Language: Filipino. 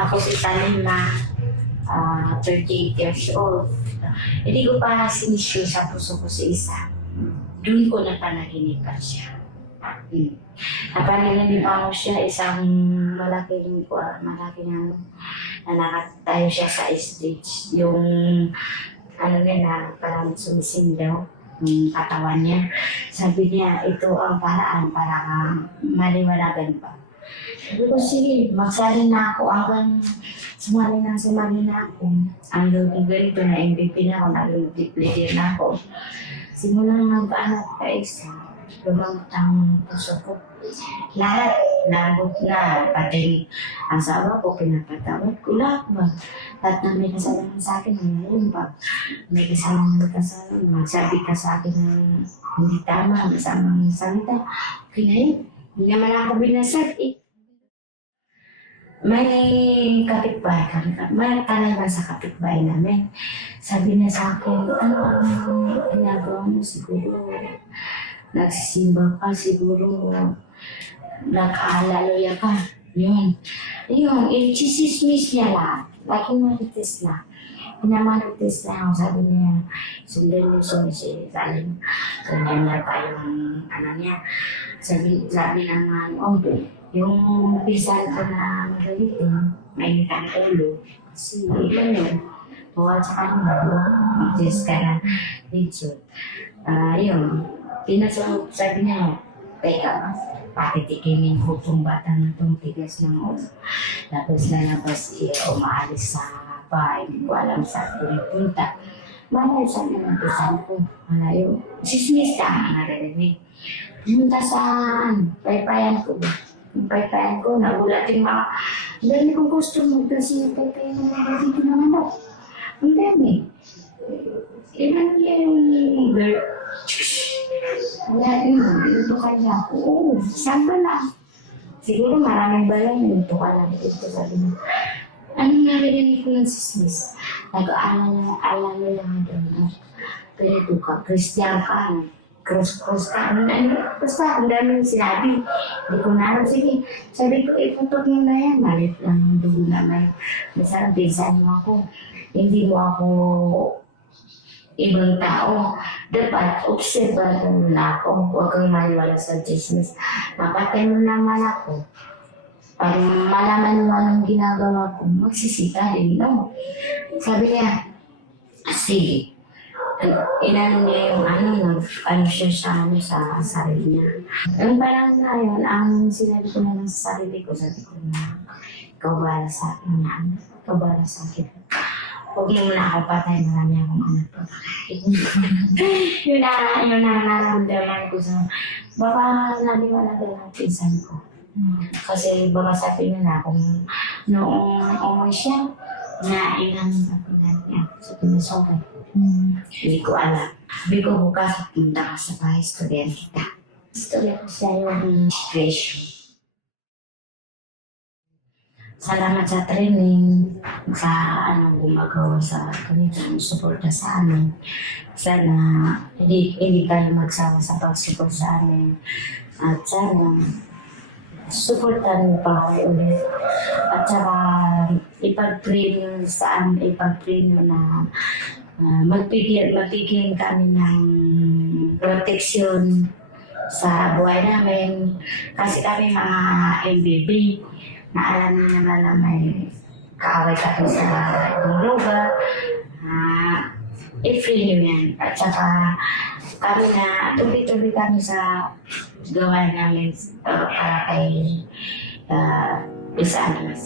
Ako si Talima, 38 years old. Hindi ko pa sinisyo sa puso ko si isa. Doon ko napanaginipan siya. Napanaginipan ko siya isang malaking ano, na nakatayo siya sa stage. Yung ano nila, parang sumisindaw yung katawan niya. Sabi niya, ito ang paraan para maliwanagan pa. Sabi ko, sige, magsali na ako hanggang sumali na ako. Ang ganito na MVP na ako, nag-multiplayer na ako. Simulang nag-anak ka isa, lumang ang puso ko. Lahat, labot na, pati ang asawa ko, pinapatawad ko lahat ba? Lahat na may kasalanan sa akin, ngayon pag may kasalanan magsabi ka sa akin ng hindi tama, masamang salita, okay na yun. Hindi naman ako binasag eh. May kapitbahay, may talaga sa kapitbahay namin. Sabi niya sa akin, ano ang ginagawa mo siguro? Nagsisimba ka siguro, nakaalaloya ka. Yun. Yung, chismis niya lahat. Lagi marites na. Pinamarites na ako. Sabi niya, sundan niyo si Salim. Sundan niya pa yung ano niya. Sabi naman, yung pisan ko na magalitin, may itang ulo. Kasi yun, tuwa sa kanila, mag-test ka na dito. Yun, pinasunod, sabi niya, teka, patitikimin ko itong bata na itong tigas ng ulo. Tapos umaalis sa bahay, hindi ko alam sa punipunta. Malay sa mga pisan ko, malayo. Sismis ka ang narinig. Pumunta saan? Paypayan ko ba? Yung paypayan ko, nagulating mga dami kong customer kasi yung paypayan na nagagito ng anak. Ang dami. Ilan yung girl? Wala yun, ito kanya. Oo, saan ba lang? Siguro maraming balay na ito ka lang. Ito sabi mo. Anong narinig ko ng sismis? Nag-aalala lang doon. Ganito ka, Christian ka, cross ka, basta ang daming sinabi. Hindi ko na alam, sige. Sabi ko, iputok mo na yan. Malit lang ang dugo na may. Masarap, pinsan mo ako. Hindi mo ako ibang tao. Dapat, observation na ako. Huwag kang maniwala sa chismis. Mapatay mo naman ako. Pag malaman mo anong ginagawa ko, magsisita rin, no? Sabi niya, sige. Inano niya yung ano siya sa sarili niya. Yung parang na yun, ang sinabi ko na lang sa sarili ko, sabi ko na, ikaw bala sa akin na, ikaw bala sa akin. Huwag mo na ako patay, marami akong anak pa. Yun na nararamdaman ko sa, baka naniwala ka lang pinsan ko. Kasi baka sabi na kung noong umuwi siya, na ilang ako niya sa pinasokay. Hindi ko alam. Sabi ko bukas, punta ka sa bahay, student kita. Student ko siya yung situation. Salamat sa training, sa gumagawa sa kanila, suporta sa amin. Sana hindi kayo magsawa sa pag-support sa amin. At sana supportan mo pa kayo ulit. At saka ipag-pray nyo na magpigil kami ng proteksyon sa buhay namin. Kasi kami mga MBB, na alam nyo naman na may kaaway kami sa lugar. I-free nyo yan. At saka kami na tuloy-tuloy kami sa gawa namin para kay isa naman.